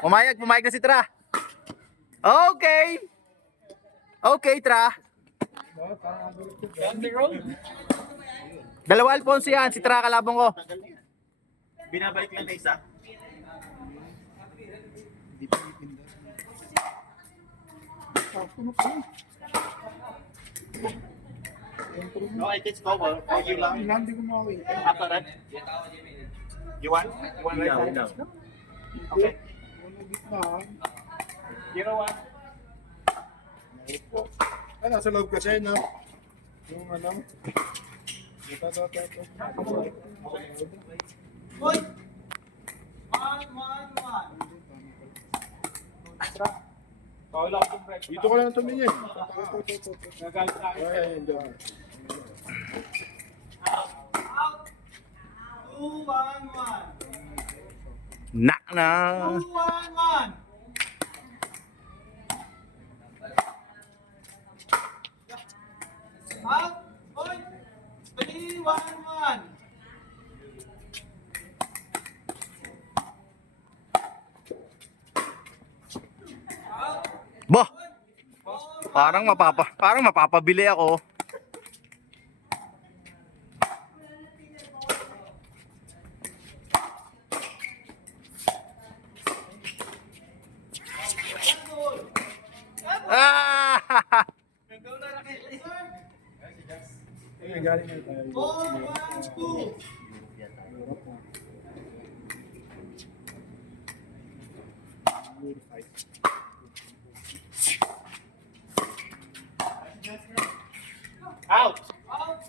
Pumayag na si Tra. Okay. Okay, Tra. Dalawa Alfonso yan, si Tra kalabang ko. Binabalik lang na isa. No, I can cover. Oh, you lang? Hindi ko makawin. After that? You want? You want right now? Okay. You know what? Ay, nasa loob kasi, no? Yung ano? Ito. Hoy! 1-1-1. Dito ko lang tumingin. Nagalit sa akin. Ay, enjoy. Out! 2-1-1. Nak na. 2-1-1. Out! Point! 3-1-1. Bah. Parang mapapabili ako. Ah! Ay, galing na tayo. 4-1-2. Out! Out!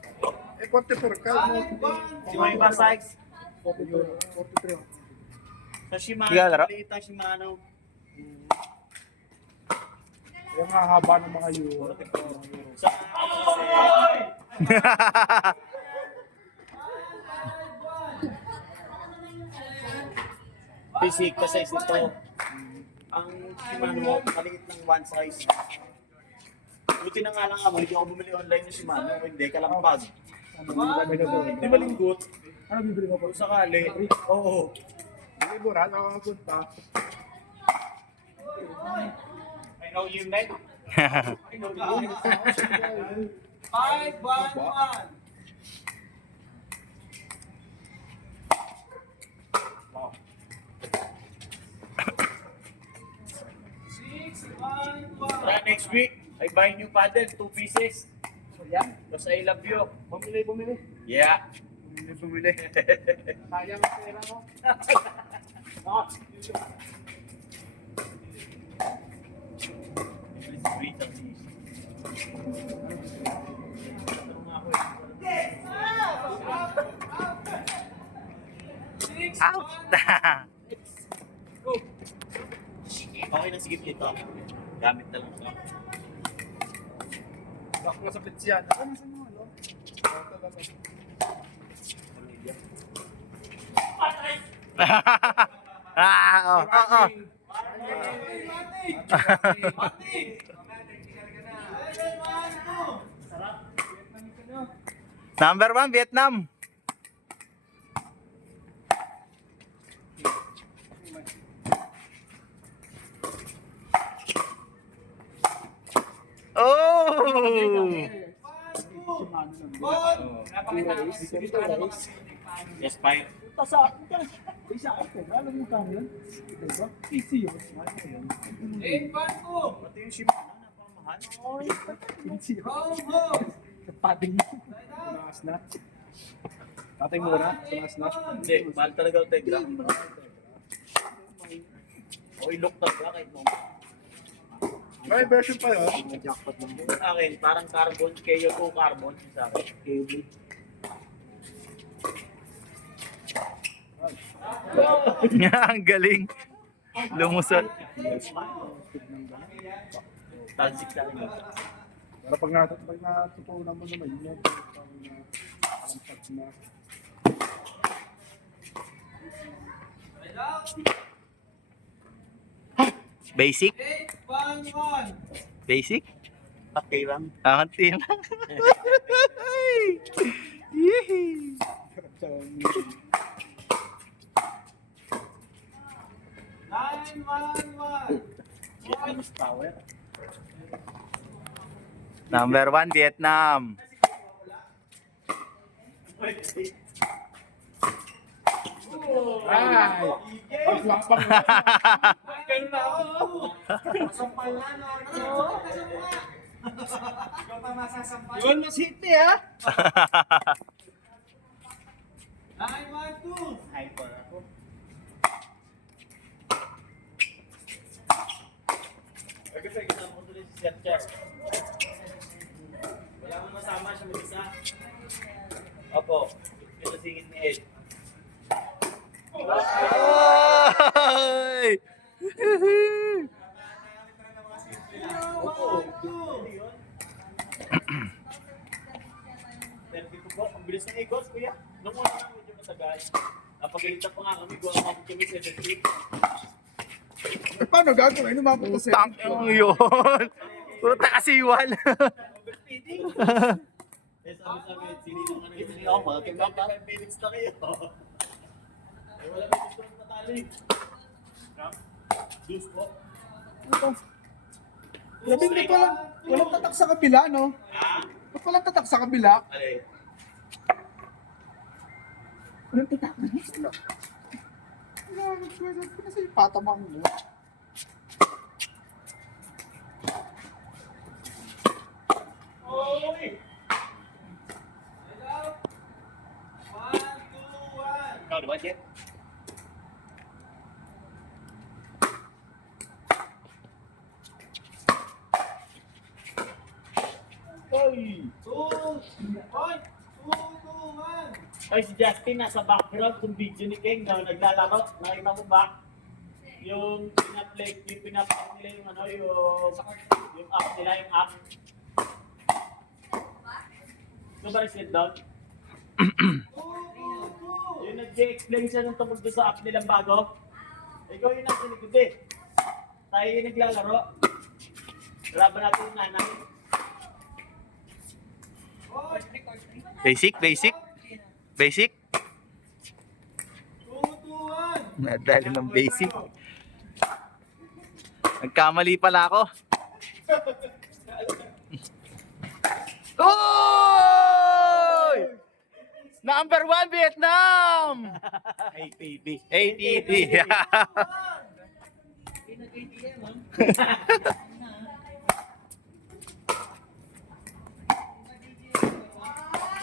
Eh, 44 ka. 5-1-2. Yung iba size. 43. Sa Shimano, Sige, laro. maliit ang Shimano. Yung mga haba ng mga euro. Sa basic ka size nito. Ang Shimano, maliit ng one size. Buti na nga lang ako, hindi ako bumili online ng Shimano. Hindi, kalampag. Hindi malinggot. Ano bibili mo po? Kung sakali, oo. Hindi mo rin, nakakapunta. I know you, mate. I know you. 5-1-1. Next week, I buy new paddle, 2 pieces. Yeah, because I love you. Bumili. Yeah. Bumili. Sayang ang pera mo. Sweet ang cheese. Out. Okay na, sige dito. Gamit na lang ito. Bak mo sa pitsyan. Ano sa mo, ano? Oo. Number 1, Vietnam. Oh! Yes, fine. Alam mo kami yun? Diba? Easy yun. Pati yung Shimano, napamahal. Easy yun. Pating mo. Tumakas na. Tatay mura. Tumakas na. Hindi, mahal talaga ang Tegra. Okay, look talaga kahit mo. May version pa yun. Sa akin, parang carbon, KO2 carbon sa akin. Ang galing. Lumusot. Tansik sa akin. Pero pag natutunan mo naman yun. Pag na. Basic? 8-1-1. Basic? Okay lang. Antin. Yehey! Vietnamese power. Number 1, Vietnam. Ay! Pagwapang Yun mo city ha? Hyper ako. Kasi kasama ko tuloy si Sir Chess. Wala mo masama siya mag-isa. Opo. Ito singit ni Ed. Ay! Opo. Pero po, ang bilis ng igos, kuya. Nung una lang medyo matagal. Napagalitan pa nga kami, gawa kami kami 7-3. Paano gagawin? Umabot sa Tang yun. Puta kasiwal. Overspeeding. Eh, sabi, sili ng ano yun. Ako, mga 5 minutes na kayo. Eh, wala may gusto ng natali. Juice po. Sabi hindi ko lang, walang tatak sa kabila, no? Ba't walang tatak sa kabila? Alay. Walang tatak na yun. Kasi patamang mo. Oy! Ikaw, diba, Jet? Oy! Oy, si Justin nasa background yung video ni King na naglalaro. Nakita mo ba? Yung pinaplay nila yung ano, yung app nila, yung app. Ano ba rin sit down? Yung nag-explain siya nung tungkol doon sa app nilang bago. Ikaw yung nasa likod eh. Tayo yung naglalaro. Grabe natin yung nanay. Basic, basic. Basic. Nadali ng basic. Nagkamali pala ako. Oy! Number 1, Vietnam! APB. ATT.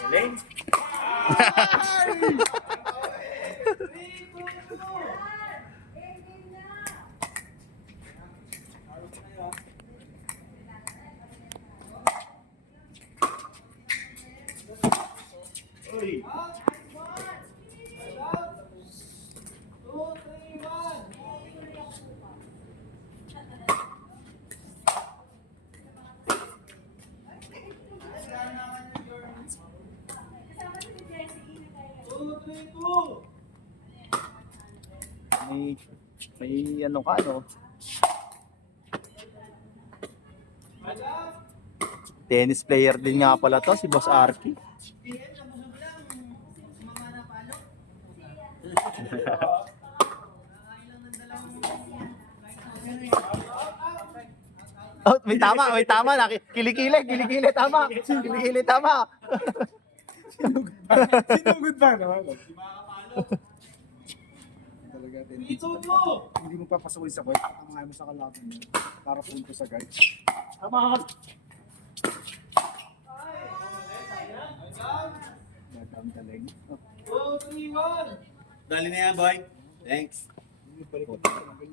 Galing. Uy. May ano ka, no? Tennis player din nga pala to, si Boss Arky. Oh, may tama. Kilikili, tama. Kilikili, tama. Sinugod ba naman? Talaga din. Hindi mo papasawin sa court. Patangahin mo sa kalaban mo. Para punto sa guard. Tama. Madam galing. Dali na yan, boy. Thanks.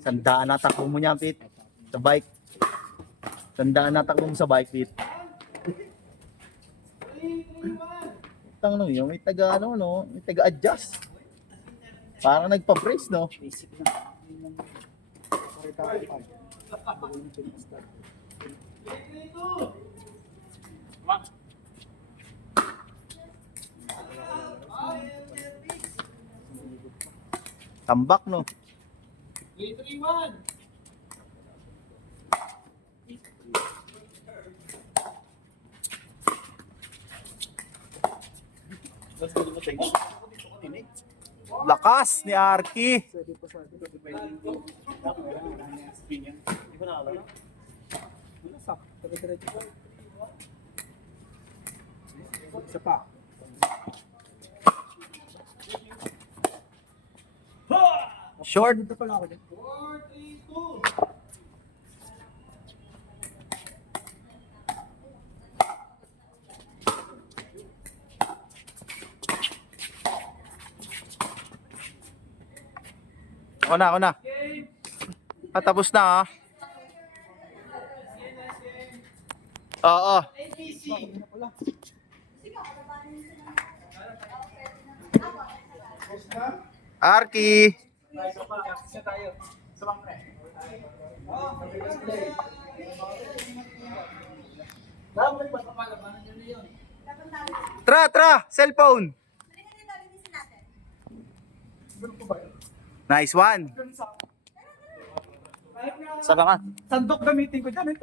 Sandaan na takbo mo niya, Pete. Sa bike. Sandaan na takbo mo sa bike, Pete. Tang no, yung may taga ano, no? May taga adjust. Parang nagpa-brace, no? Basic na. Tambak, no? 3-3-1. Mas gusto mo tayo. Lakas ni Arky. Pwede pa sa atin. Spin yan. Di ba nakalala? Wala, sak. Diretso ko. Isa pa. Short. Dito pala ako din. Ako na. Tapos na, ah. Oo. Arky. Isa tayo. Sumang pre. Tra, cellphone. Nice one. Sa ka nga. Sandok gamitin ko dyan eh.